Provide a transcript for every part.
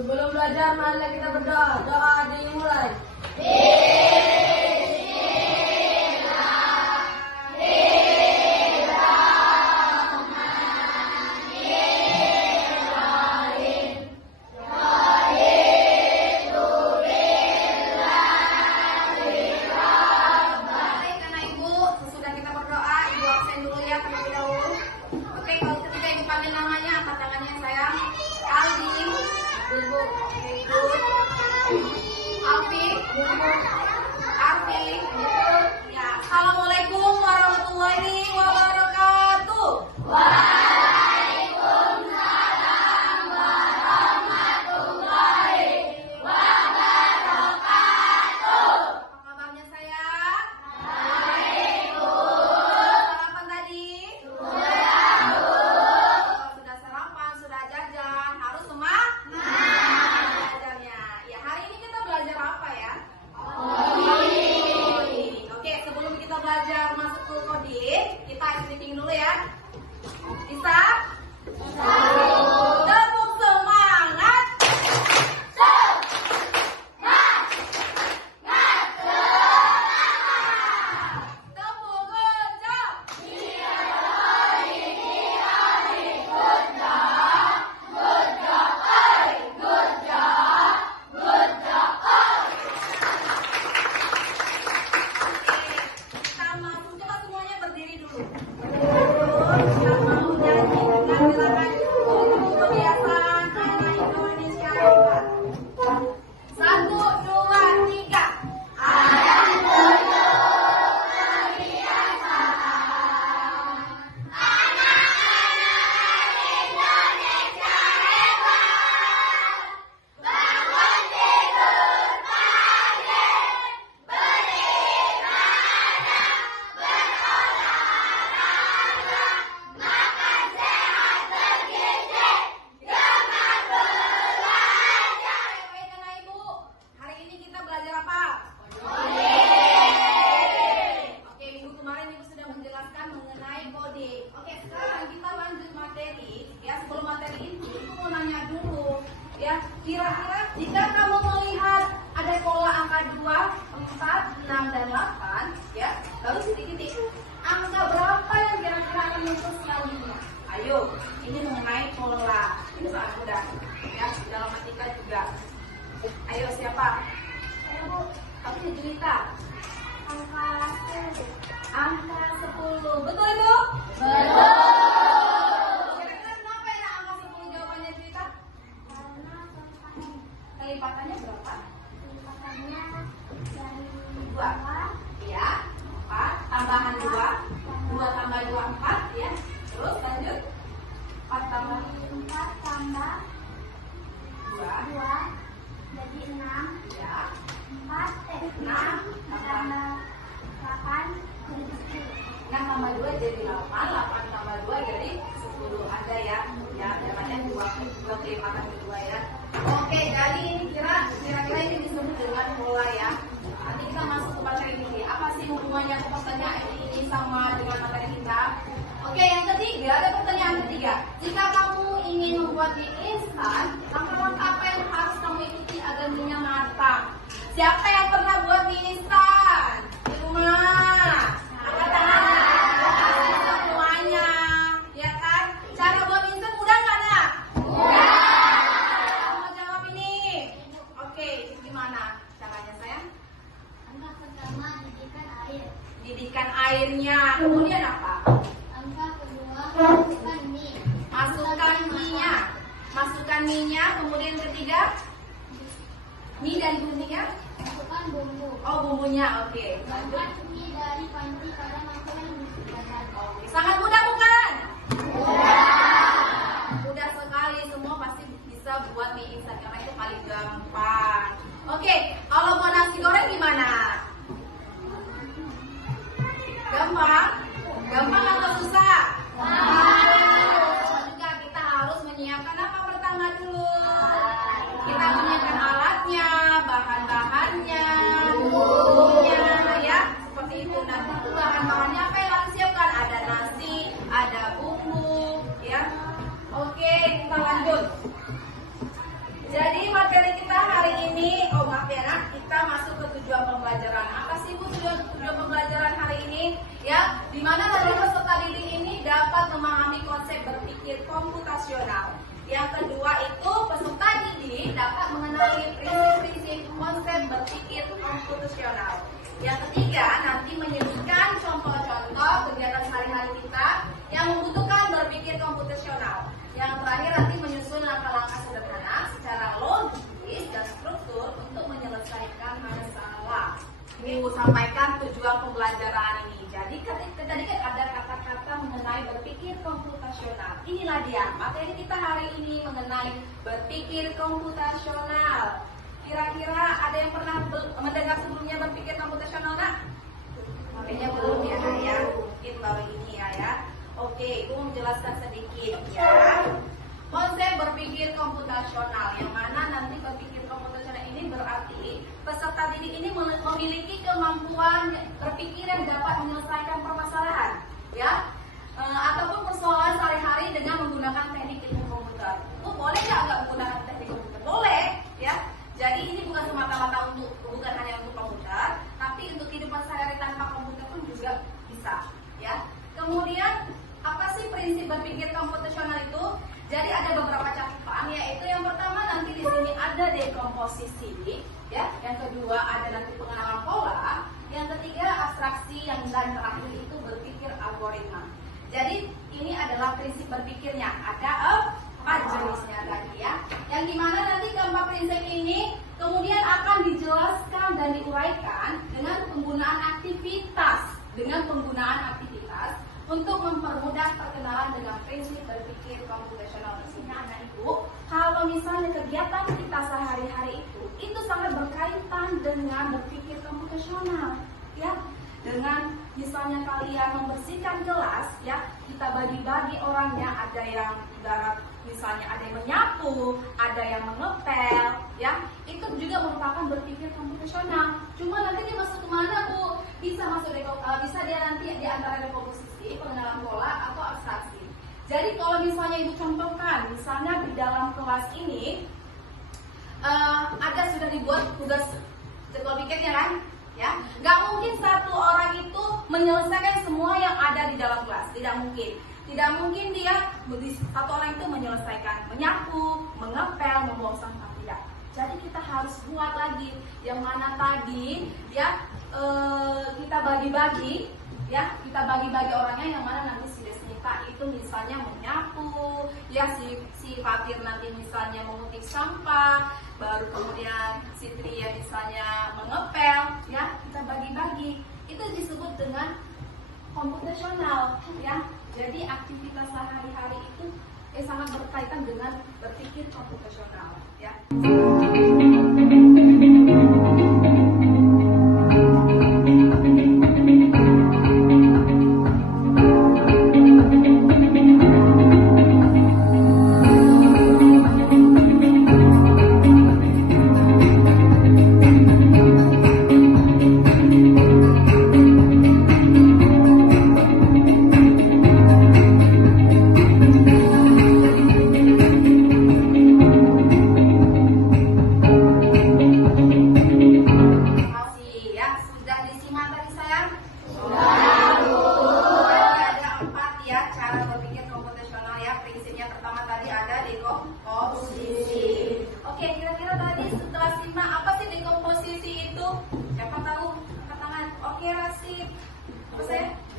Sebelum belajar, marilah kita berdoa. Doa dimulai. Assalamualaikum warahmatullahi wabarakatuh. Waalaikumsalam warahmatullahi wabarakatuh. Apa kabarnya sayang? Baik, Bu. Sarapan tadi? Sudah, Bu. Sudah sarapan, sudah jajan, harus semangat belajarnya. Ya, hari ini kita belajar apa ya? Oke, sebelum kita belajar masuk ke coding, kita speaking dulu ya. Bisa? Tepuk semangat. Tepuk kencang. Kita masuk, coba semuanya berdiri dulu. Kita mau nyanyi dengan gerakan tujuh kebiasaan anak Indonesia hebat. 1, 2, 3. Ada 7 kebiasaan anak-anak Indonesia hebat. Bangun tidur pagi, berolahraga, makan sehat bergizi, gemar belajar. Baik anak ibu, hari ini kita belajar apa? Oke, minggu kemarin ibu sudah menjelaskan mengenai coding. Oke, sekarang kita lanjut materi. Ya, sebelum materi ini, ibu mau nanya dulu. Ya, kira-kira jika kamu melihat ada pola angka 2, 4, 6, dan 8, ya, lalu titik-titik, angka berapa yang kira-kira akan muncul selanjutnya? Ayo, ini mengenai pola. Ini sangat mudah. Ya, dalam matematika juga. Ayo, siapa? Ayo, Bu. Tapi Julita. Angka 10. Angka 10. Betul, Ibu? Betul. Kira-kira kenapa ya angka 10 jawabannya Julita? Karena Kelipatannya berapa? lipatannya dari 2. Ya, 4. Tambahan 2. 2 tambah 2, 4. Ya. Terus lanjut. 4 tambah 4 tambah 2. 2 jadi 6. Ya. 6 tambah 8 jadi 10. 6 tambah 2 jadi 8. 8 tambah 2 jadi 10. Ada ya. Ya, namanya 2 kelipatan kedua ya. Oke, jadi ini kira-kira ini disebut dengan pola ya. Nanti kita masuk ke materi ini. Apa sih hubungannya pertanyaan ini sama dengan materi kita? Oke, yang ketiga, ada pertanyaan ketiga. Jika kamu ingin membuat mie instan, langkah-langkah apa yang harus kamu ikuti agar mie-nya matang? Siapa yang pernah buat mie instan di rumah? Angkat tangan semuanya, ya kan? Cara buat mie instan mudah nggak, Nak? Kamu mau jawab ini? Oke, gimana caranya, sayang? Angka pertama didihkan air. Didihkan airnya, kemudian apa? Angka kedua masukkan mie. Masukkan mie-nya. Masukkan mie-nya, kemudian ketiga mie dan bumbunya. Masukkan bumbu. Oh, bumbunya, oke. Lanjut. Angkat mie dari panci pada makanan disediakan. Oke, sangat mudah bukan? Mudah sekali, semua pasti bisa buat mie instan karena itu paling gampang. Oke, kalau buat nasi goreng gimana? Gampang? Gampang atau susah? Juga kita harus menyiapkan apa pertama dulu? Kita menyiapkan alatnya, bahan-bahannya, bumbunya, ya. Yang kedua itu peserta didik dapat mengenali prinsip-prinsip konsep berpikir komputasional. Yang ketiga nanti menyebutkan contoh-contoh kegiatan sehari-hari kita yang membutuhkan berpikir komputasional. Yang terakhir nanti menyusun langkah-langkah sederhana secara logis dan struktur untuk menyelesaikan masalah. Ibu sampaikan tujuan pembelajaran ini. Jadi tadi kan ada kata-kata mengenai berpikir komputasional. Inilah dia materi kita hari ini mengenai berpikir komputasional. Kira-kira ada yang pernah mendengar sebelumnya berpikir komputasional, nak? Makanya belum ya, nak ya. Mungkin baru ini ya. Oke, Ibu menjelaskan sedikit ya. Konsep berpikir komputasional, yang mana nanti berpikir komputasional ini berarti peserta didik ini memiliki kemampuan berpikir yang dapat menyelesaikan permasalahan, ya, ataupun persoalan sehari-hari dengan menggunakan teknik ilmu komputer. Boleh nggak menggunakan teknik komputer? Boleh, ya. Jadi ini bukan semata-mata bukan hanya untuk komputer, tapi untuk kehidupan sehari-hari tanpa komputer pun juga bisa, ya. Kemudian apa sih prinsip berpikir komputasional itu? Jadi ada beberapa cakupan, yaitu yang pertama nanti di sini ada dekomposisi, ya. Yang kedua ada nanti pengenalan pola, yang ketiga abstraksi, yang dan terakhir itu berpikir algoritma. Jadi ini adalah prinsip berpikirnya. Ada 4 jenisnya tadi ya. Yang dimana nanti keempat prinsip ini kemudian akan dijelaskan dan diuraikan dengan penggunaan aktivitas, untuk mempermudah perkenalan dengan prinsip berpikir komputasional tersebut. Nah, Ibu, kalau misalnya kegiatan kita sehari-hari itu sangat berkaitan dengan berpikir komputasional, ya. Dengan misalnya kalian membersihkan kelas, ya, kita bagi-bagi orangnya, ada yang ibarat misalnya ada yang menyapu, ada yang mengepel, ya, itu juga merupakan berpikir komputasional. Cuma nanti dia masuk kemana, Bu? Bisa masuk bisa dia nanti di antara dekomposisi, pengenalan pola atau abstraksi. Jadi kalau misalnya Ibu contohkan, misalnya di dalam kelas ini ada sudah dibuat tugas jadwal pikirnya kan? Ya, nggak mungkin satu orang itu menyelesaikan semua yang ada di dalam kelas, tidak mungkin. Tidak mungkin dia satu orang itu menyelesaikan menyapu, mengepel, membuang sampah, tidak. Jadi kita harus buat lagi yang mana tadi, ya, kita bagi-bagi, ya, kita bagi-bagi orangnya, yang mana nanti si Desnita itu misalnya menyapu, ya, si Fatir nanti misalnya mengutik sampah, baru kemudian si Tria misalnya mengepel, ya, kita bagi-bagi. Itu disebut dengan komputasional, ya. Jadi aktivitas sehari-hari itu sangat berkaitan dengan berpikir komputasional, ya.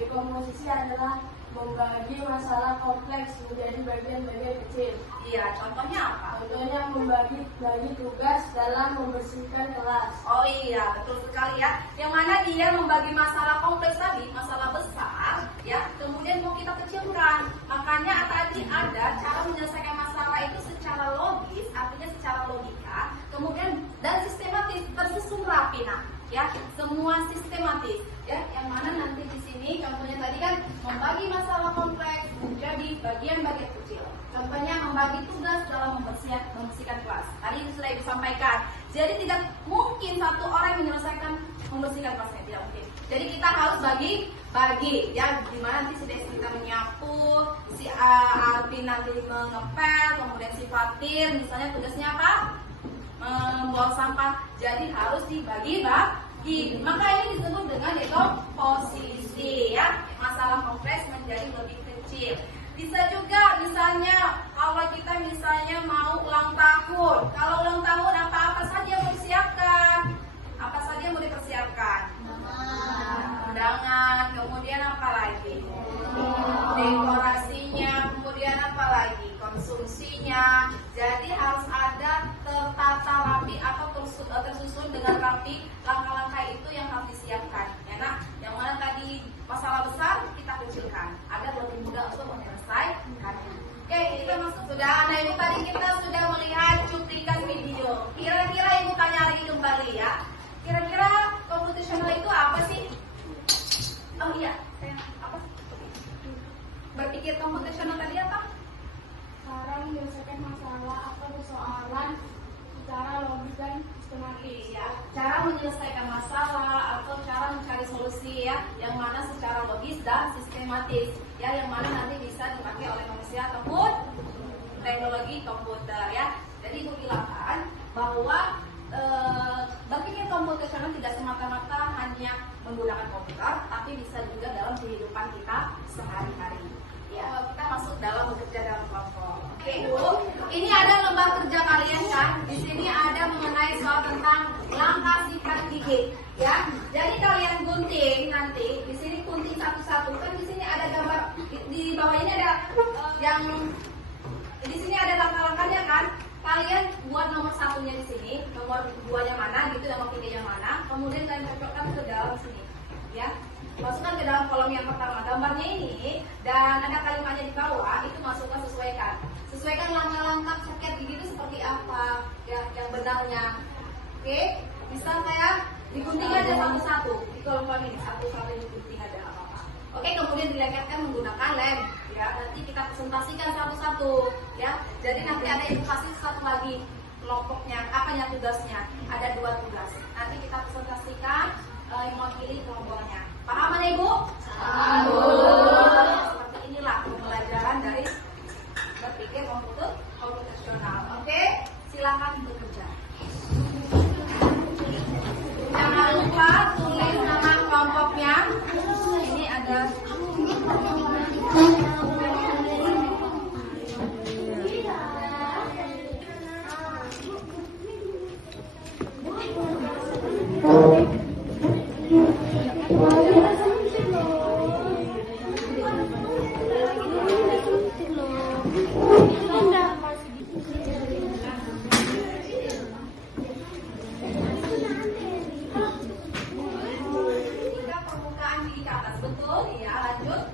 Dekomposisi adalah membagi masalah kompleks menjadi bagian-bagian kecil. Iya, contohnya apa? Contohnya membagi tugas dalam membersihkan kelas. Oh iya, betul sekali ya. Yang mana dia membagi masalah kompleks tadi, masalah besar, ya. Kemudian mau kita kecilkan. Makanya tadi ada cara menyelesaikan masalah itu secara logis, artinya secara logika. Kemudian dan sistematis, tersusun rapi, nah, ya. Semua sistematis, ya. Yang mana nanti di sini contohnya tadi kan membagi masalah kompleks menjadi bagian-bagian kecil. Contohnya membagi tugas dalam membersihkan kelas. Tadi itu sudah Ibu sampaikan. Jadi tidak mungkin satu orang menyelesaikan membersihkan kelasnya, tidak mungkin. Jadi kita harus bagi, ya. Dimana nanti si Desi kita menyapu, si Alvin nanti mengepel, kemudian si Fatir misalnya tugasnya apa? Membuang sampah. Jadi harus dibagi. Maka ini disebut dengan dekomposisi, ya. Masalah kompleks menjadi lebih kecil. Bisa juga misalnya Allah kita misalnya mau ulang tahun. Kalau ulang tahun apa saja yang mau disiapkan? Apa saja yang mau dipersiapkan? Undangan, kemudian apa lagi? Dekorasinya, kemudian apa lagi? Konsumsinya. Jadi harus ada tertata rapi atau tersusun dengan rapi langkah-langkah itu yang harus disiapkan. Ya, nah, yang mana tadi masalah besar kita kecilkan agar lebih mudah untuk menyelesaikan. Oke, kita masuk sudah. Nah, ini tadi kita sudah melihat cuplikan video. Kira-kira ibu tanya lagi kembali ya. Kira-kira komputasional itu apa sih? Oh iya, apa? Berpikir komputasional tadi apa? Cara menyelesaikan masalah atau persoalan secara logis dan sistematis. Ya, cara menyelesaikan masalah atau cara mencari solusi ya, yang mana secara logis dan sistematis, ya, yang mana nanti bisa dipakai oleh manusia ataupun teknologi komputer ya. Jadi ibu bilangkan bahwa berpikir komputasional tidak semata-mata hanya menggunakan komputer, tapi bisa juga dalam kehidupan kita sehari-hari. Ya, kita masuk dalam bekerja dalam kelompok. Oke, Bu. Ini ada lembar kerja kalian kan? Di sini ada mengenai soal tentang langkah sikat gigi, ya. Jadi kalian gunting nanti di sini gunting satu-satu. Kan di sini ada gambar di bawah ini ada yang di sini ada langkah-langkahnya kan? Kalian buat nomor satunya di sini, nomor duanya mana, gitu, nomor tiganya mana. Kemudian kalian cocokkan ke dalam sini, ya. Masukkan ke dalam kolom yang pertama gambarnya ini dan ada kalimatnya di bawah, itu masukkan, sesuaikan langkah-langkah sikat gigi itu seperti apa ya yang benarnya. Oke, bisa kayak digunting aja satu-satu di kolom ini, satu-satu digunting aja apa-apa. Oke, kemudian dilekatkan menggunakan lem ya, nanti kita presentasikan satu-satu ya. Jadi nanti ada edukasi satu lagi kelompoknya, apanya tugasnya, ada 2 tugas, nanti kita presentasikan yang mewakili kelompoknya. Paham mana Ibu? Paham. Seperti inilah pembelajaran dari berpikir komputasional. Oke, silakan bekerja. Jangan lupa tulis nama kelompoknya. Ini ada permukaan gigi ke atas, betul? Iya, lanjut.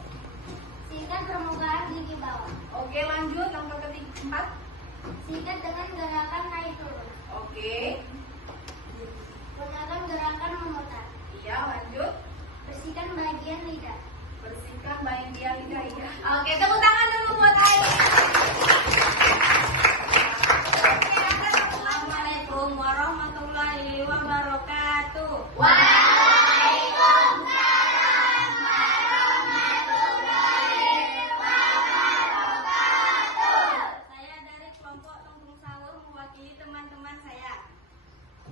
Sikat permukaan gigi bawah. Oke, lanjut. Langkah keempat. Sikat dengan gerakan naik turun. Oke. Gunakan gerakan memutar. Iya, lanjut. Bersihkan bagian lidah. Bersihkan bagian lidah ya. Oke, tepuk tangan dulu buat Aini. Oke, assalamualaikum warahmatullahi wabarakatuh. Waalaikumsalam warahmatullahi wabarakatuh. Saya dari kelompok Tungtung Sahur mewakili teman-teman saya.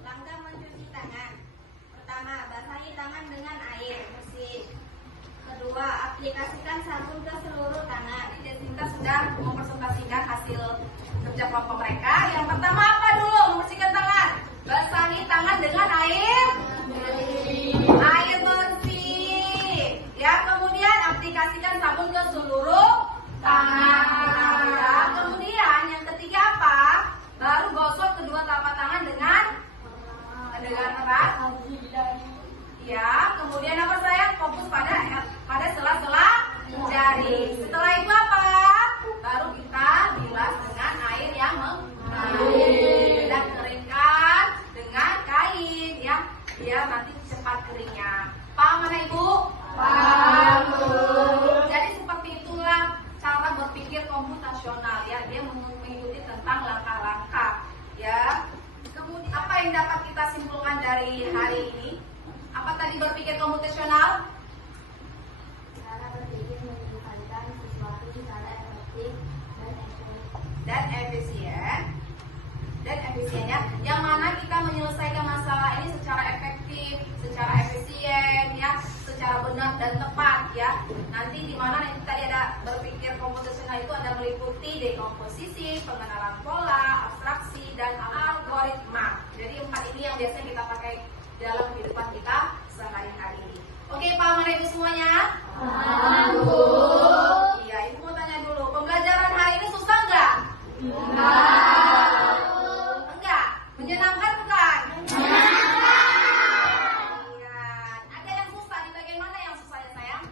Langkah mencuci tangan. Pertama, basahi tangan dengan air bersih. Kedua, aplikasikan sabun ke seluruh tangan. Kita sudah mempresentasikan hasil kerja kelompok mereka. Yang pertama apa dulu? Membersihkan tangan. Basahi tangan dengan air bersih. Ya, kemudian aplikasikan sabun ke seluruh tangan. Ya, kemudian yang ketiga apa? Baru gosok kedua telapak tangan dengan erat. Ya, kemudian apa sayang? Fokus pada sela-sela jari. Setelah itu apa? Baru kita bilas dengan air yang mengalir dan keringkan dengan kain ya. Biar nanti cepat keringnya. Paham mana Ibu? Paham. Jadi seperti itulah cara berpikir komputasional ya. Dia mengikuti tentang langkah-langkah ya. Kemudian apa yang dapat kita simpulkan dari hari ini? Apa tadi berpikir komputasional? Cara berpikir menyelesaikan sesuatu secara efektif dan efisien ya. Yang mana kita menyelesaikan masalah ini secara efektif, secara efisien ya, secara benar dan tepat ya. Nanti di mana nanti tadi ada berpikir komputasional itu ada meliputi dekomposisi, pengenalan pola, abstraksi, dan algoritma. Jadi 4 ini yang biasanya kita pakai dalam kehidupan kita sehari-hari. Oke, paham Anak Ibu semuanya? Paham, Bu. Iya, Ibu mau tanya dulu, pembelajaran hari ini susah nggak? Enggak. Menyenangkan bukan? Iya. Ada yang susah, di bagian mana yang susah ya sayang?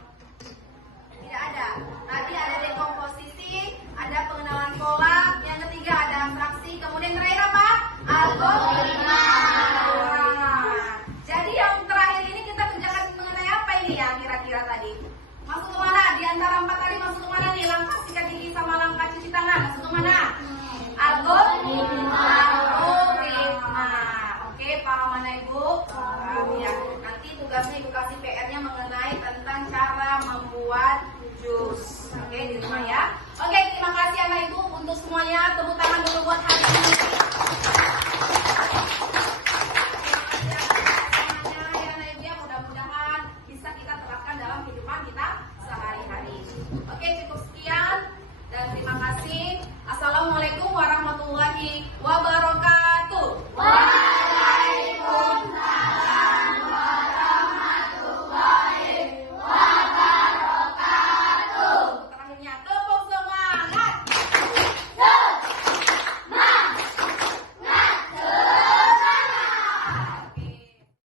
Tidak ada. Tadi ada dekomposisi, ada pengenalan pola, yang ketiga ada abstraksi, kemudian terakhir apa? Algoritma. Jadi yang terakhir ini kita kerjakan mengenai apa ini ya kira-kira tadi? Masuk ke mana? Di antara 4 tadi masuk ke mana nih? Langkah sikat gigi sama langkah cuci tangan. Masuk ke mana? Algoritma. Oke, paham mana Ibu? Paham ya. Nanti tugasnya Ibu kasih PR-nya mengenai tentang cara membuat jus. Oke, di rumah ya. Oke, terima kasih anak Ibu untuk semuanya. Tepuk tangan dulu buat hari ini. Mudah-mudahan bisa kita terapkan dalam kehidupan kita sehari-hari. Oke, cukup